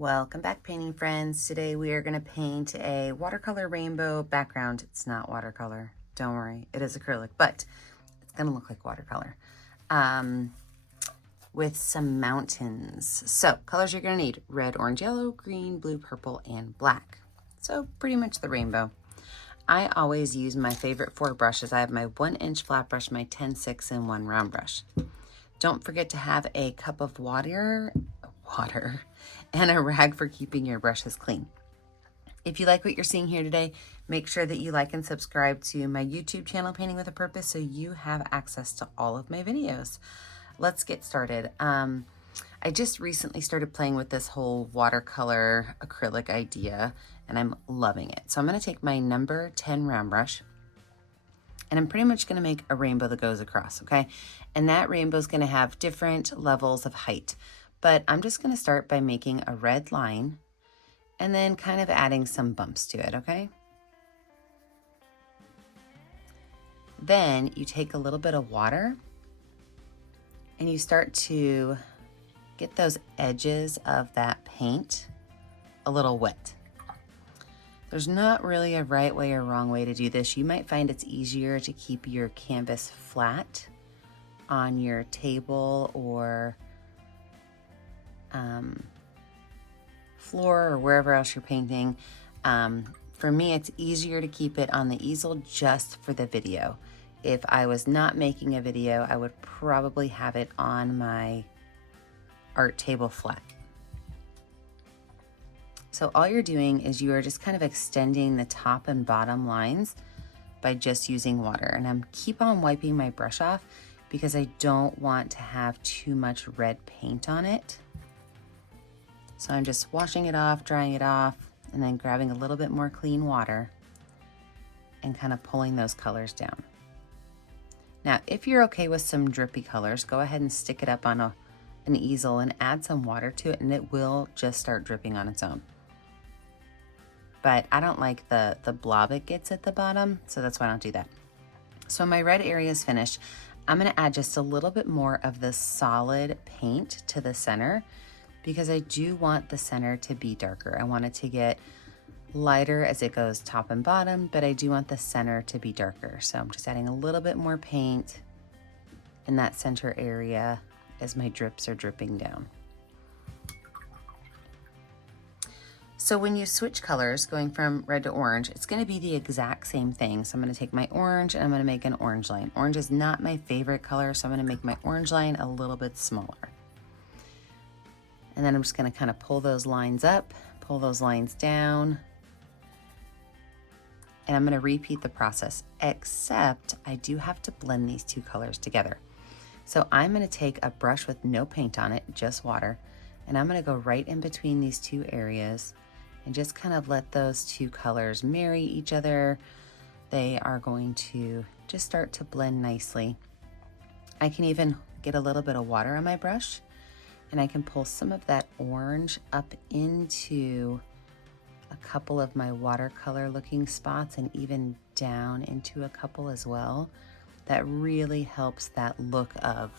Welcome back, painting friends. Today we are going to paint a watercolor rainbow background. It's not watercolor, don't worry, it is acrylic, but it's going to look like watercolor with some mountains. So colors you're going to need: red, orange, yellow, green, blue, purple, and black. So pretty much the rainbow. I always use my favorite 4 brushes. I have my 1-inch flat brush, my 10-6, and 1 round brush. Don't forget to have a cup of water and a rag for keeping your brushes clean. If you like what you're seeing here today, make sure that you like and subscribe to my YouTube channel, Painting with a Purpose, so you have access to all of my videos. Let's get started. I just recently started playing with this whole watercolor acrylic idea, and I'm loving it. So I'm going to take my number 10 round brush, and I'm pretty much going to make a rainbow that goes across, okay? And that rainbow is going to have different levels of height. But I'm just going to start by making a red line and then kind of adding some bumps to it, okay? Then you take a little bit of water and you start to get those edges of that paint a little wet. There's not really a right way or wrong way to do this. You might find it's easier to keep your canvas flat on your table or floor or wherever else you're painting. For me, it's easier to keep it on the easel just for the video. If I was not making a video, I would probably have it on my art table flat. So all you're doing is you are just kind of extending the top and bottom lines by just using water. And I'm keep on wiping my brush off because I don't want to have too much red paint on it. So I'm just washing it off, drying it off, and then grabbing a little bit more clean water and kind of pulling those colors down. Now, if you're okay with some drippy colors, go ahead and stick it up on an easel and add some water to it, and it will just start dripping on its own. But I don't like the blob it gets at the bottom, so that's why I don't do that. So my red area is finished. I'm gonna add just a little bit more of the solid paint to the center because I do want the center to be darker. I want it to get lighter as it goes top and bottom, but I do want the center to be darker. So I'm just adding a little bit more paint in that center area as my drips are dripping down. So when you switch colors, going from red to orange, it's gonna be the exact same thing. So I'm gonna take my orange and I'm gonna make an orange line. Orange is not my favorite color, so I'm gonna make my orange line a little bit smaller. And then I'm just gonna kind of pull those lines up, pull those lines down, and I'm gonna repeat the process, except I do have to blend these 2 colors together. So I'm gonna take a brush with no paint on it, just water, and I'm gonna go right in between these 2 areas and just kind of let those 2 colors marry each other. They are going to just start to blend nicely. I can even get a little bit of water on my brush, and I can pull some of that orange up into a couple of my watercolor looking spots and even down into a couple as well. That really helps that look of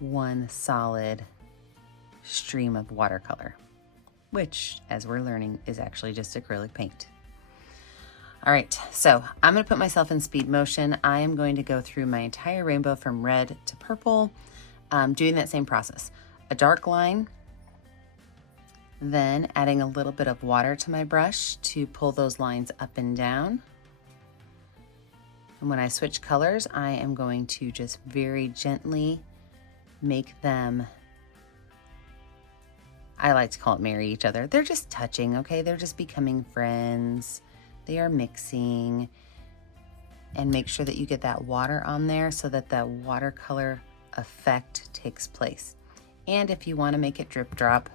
one solid stream of watercolor, which, as we're learning, is actually just acrylic paint. All right, so I'm gonna put myself in speed motion. I am going to go through my entire rainbow from red to purple, doing that same process. A dark line, then adding a little bit of water to my brush to pull those lines up and down. And when I switch colors, I am going to just very gently make them, I like to call it marry each other. They're just touching, okay? They're just becoming friends. They are mixing. And make sure that you get that water on there so that the watercolor effect takes place. And if you want to make it drip drop,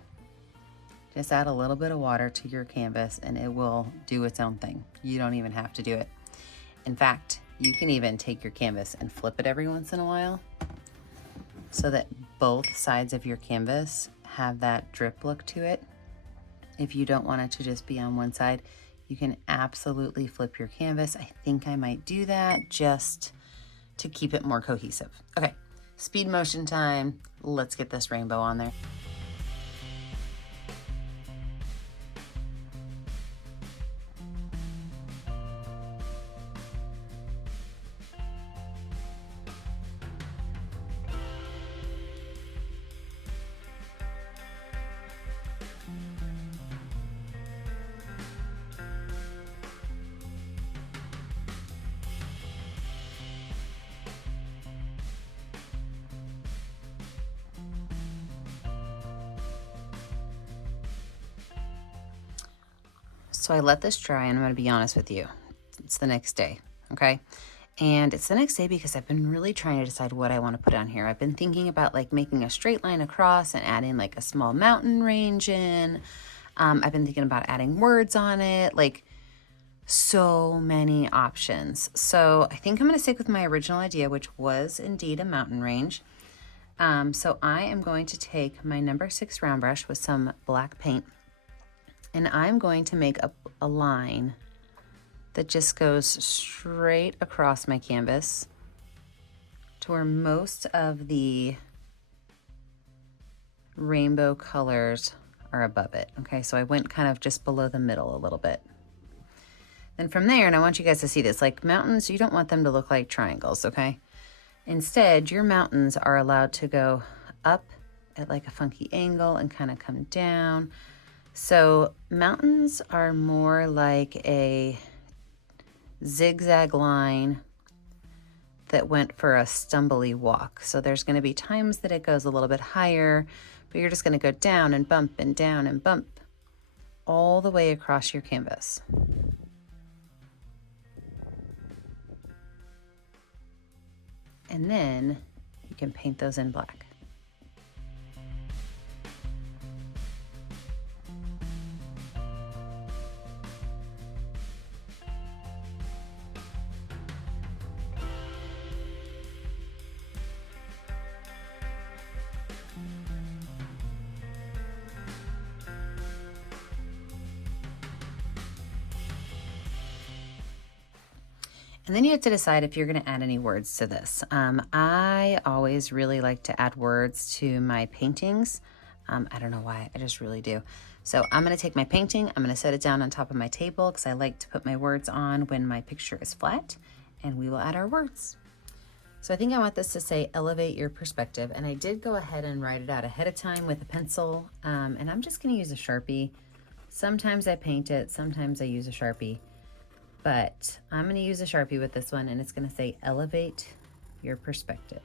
just add a little bit of water to your canvas and it will do its own thing. You don't even have to do it. In fact, you can even take your canvas and flip it every once in a while so that both sides of your canvas have that drip look to it. If you don't want it to just be on one side, you can absolutely flip your canvas. I think I might do that just to keep it more cohesive. Okay, speed motion time. Let's get this rainbow on there. So I let this dry, and I'm going to be honest with you. It's the next day, okay? And it's the next day because I've been really trying to decide what I want to put on here. I've been thinking about like making a straight line across and adding like a small mountain range in. I've been thinking about adding words on it, like so many options. So I think I'm going to stick with my original idea, which was indeed a mountain range. So I am going to take my number 6 round brush with some black paint, and I'm going to make a line that just goes straight across my canvas to where most of the rainbow colors are above it. Okay, so I went kind of just below the middle a little bit. Then from there, and I want you guys to see this, like mountains, you don't want them to look like triangles, okay? Instead, your mountains are allowed to go up at like a funky angle and kind of come down. So mountains are more like a zigzag line that went for a stumbly walk. So there's going to be times that it goes a little bit higher, but you're just going to go down and bump and down and bump all the way across your canvas. And then you can paint those in black. And then you have to decide if you're going to add any words to this. I always really like to add words to my paintings. I don't know why, I just really do. So I'm going to take my painting, I'm going to set it down on top of my table because I like to put my words on when my picture is flat, and we will add our words. So I think I want this to say elevate your perspective, and I did go ahead and write it out ahead of time with a pencil, and I'm just going to use a Sharpie. Sometimes I paint it, sometimes I use a Sharpie. But I'm going to use a Sharpie with this one, and it's going to say elevate your perspective.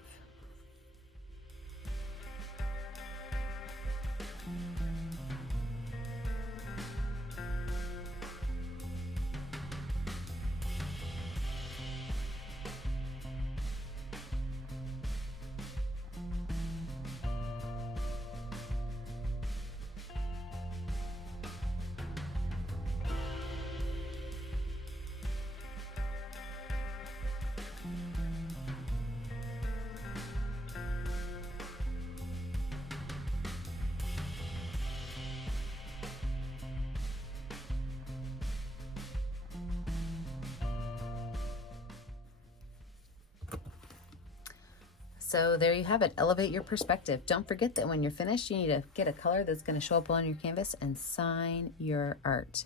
So there you have it, elevate your perspective. Don't forget that when you're finished, you need to get a color that's going to show up on your canvas and sign your art.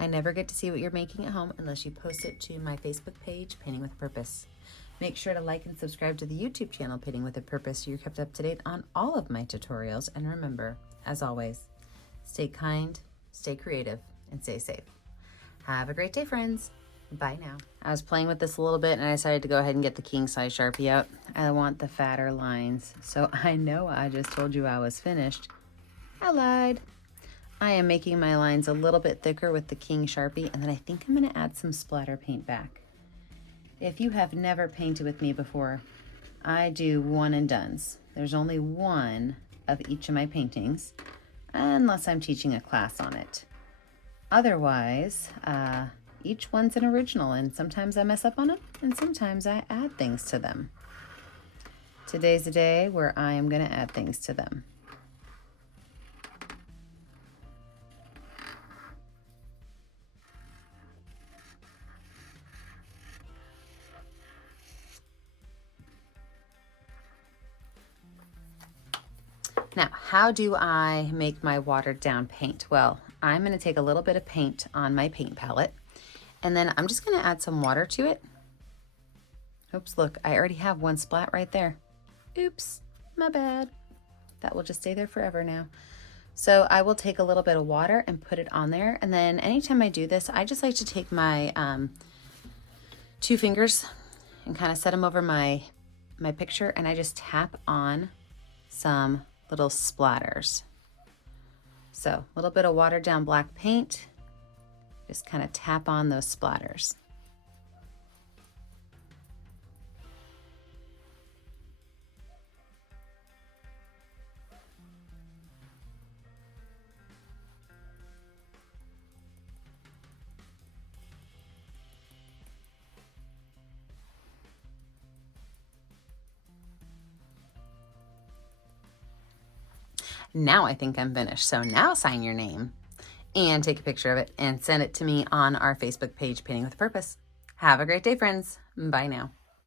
I never get to see what you're making at home unless you post it to my Facebook page, Painting with Purpose. Make sure to like and subscribe to the YouTube channel, Painting with a Purpose, so you're kept up to date on all of my tutorials. And remember, as always, stay kind, stay creative, and stay safe. Have a great day, friends. Bye now. I was playing with this a little bit and I decided to go ahead and get the king size Sharpie out. I want the fatter lines. So I know I just told you I was finished. I lied. I am making my lines a little bit thicker with the king Sharpie, and then I think I'm going to add some splatter paint back. If you have never painted with me before, I do one and dones. There's only one of each of my paintings, unless I'm teaching a class on it. Otherwise, each one's an original, and sometimes I mess up on them, and sometimes I add things to them. Today's the day where I am going to add things to them. Now, how do I make my watered down paint? Well, I'm going to take a little bit of paint on my paint palette, and then I'm just going to add some water to it. Oops, look, I already have one splat right there. Oops, my bad. That will just stay there forever now. So I will take a little bit of water and put it on there, and then anytime I do this, I just like to take my 2 fingers and kind of set them over my picture, and I just tap on some little splatters. So a little bit of watered down black paint, Just kind of tap on those splatters. Now I think I'm finished. So now sign your name and take a picture of it and send it to me on our Facebook page, Painting with a Purpose. Have a great day, friends. Bye now.